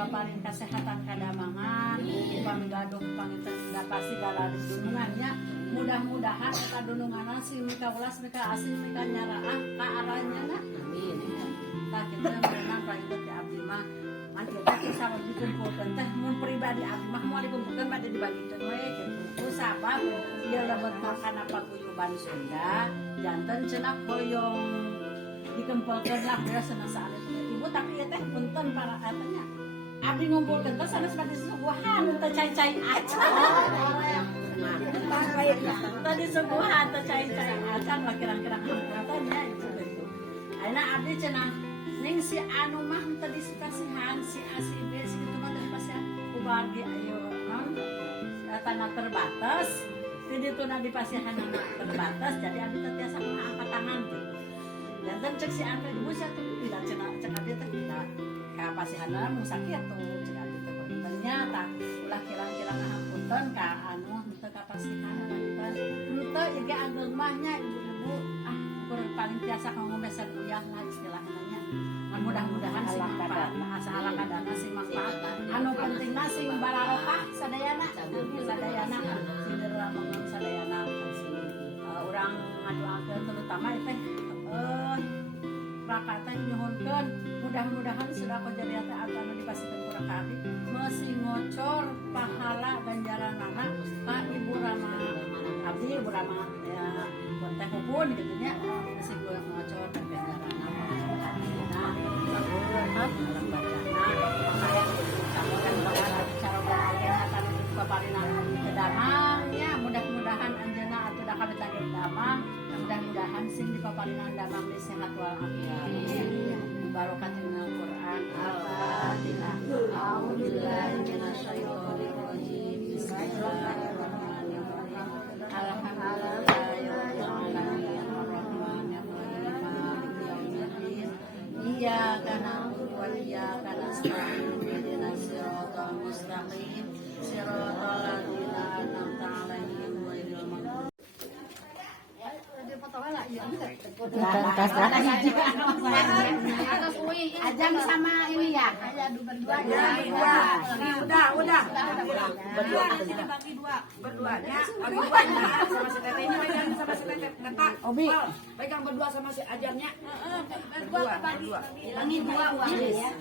dipaparin kesehatan kadamangan, dipanggaduh panginten pasti dalam dunungannya. Mudah-mudahan kita dunungan si mika ulas mika asing mika nyaraah ka arahnya na. Amin. Tah kita menang ka ikut di abdi mah. Nanti kita sama dikumpulkan teh mun pribadi abdi mah mau dikumpulkan bade dibagikeun we kitu. Sabab ieu lebet kana paguyuban Sunda, janten cenah hoyong dikumpulkeun lah beres sana ibu tapi ieu teh punten para atanya. Abdi ngumpulkeun teh sanes bade suguhan teh cai-cai acan. Tadi suguhan teh cai-cai acan lah kira-kira hampurannya itu. Ayeuna abdi cenah ning si anu mah teu dikasihan si A si B si kitu mah teu dipasihan kubagi ayo tanah terbatas. Di ditu na dipasihan terbatas jadi abdi teh tiasa angkat tangan gitu. Dan cek si Andre ibu saya tuh tidak cek abdi teh tidak kapasihanna mung sakitu cek abdi teh ternyata ulah kira-kira ngahampunten ka anu teu kapasihan kan teu ieu ageng mahnya ibu-ibu paling tiasa ngombesan uyah lah istilahnya. Mudah-mudahan sing manfaat asa ala kadana sing manfaat anu pentingna sing bararokah sadayana sing diramongan sadayana urang ngadoakeun terutama teh raka teh nyuhunkeun mudah-mudahan sudah kejadian teh anu dipasikeun ku raka abdi meusi ngocor pahala ganjaranana ka ibu Rama abdi ibu Rama ya teh hubun gitu nya meusi ngocor ganjaranana mudah-mudahan anjeunna atuh da kabeh tadi damang mudah-mudahan sing dipaparinan damang di sehat walafiat barokatun Al-Qur'an Al-Fatihah a'udzubillahi minasyaitonir rajim bismillahirrahmanirrahim Iyyaka na'budu wa iyyaka nasta'in ihdinas siratal mustaqim siratal ladzina an'amta 'alaihim ghairil maghdubi Ajang sama ini ya berdua udah berdua dibagi berduanya sama si Teteh ini pegang sama si Teteh Obi pegang berdua sama si Ajangnya berdua ini dua uang ya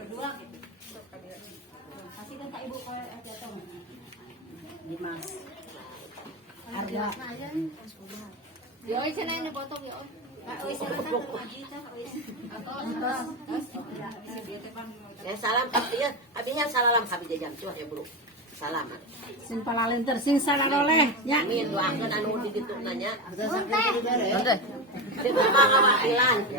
berdua kasihkan Kak Ibu kalau ada tong Dimas harga Yoi sana yang potong ya ya salam ya abinya salam habis jajan tuh ya bro salam sing palalenter sing sararoleh nya amin doakeun anu di ditu nanya teh teh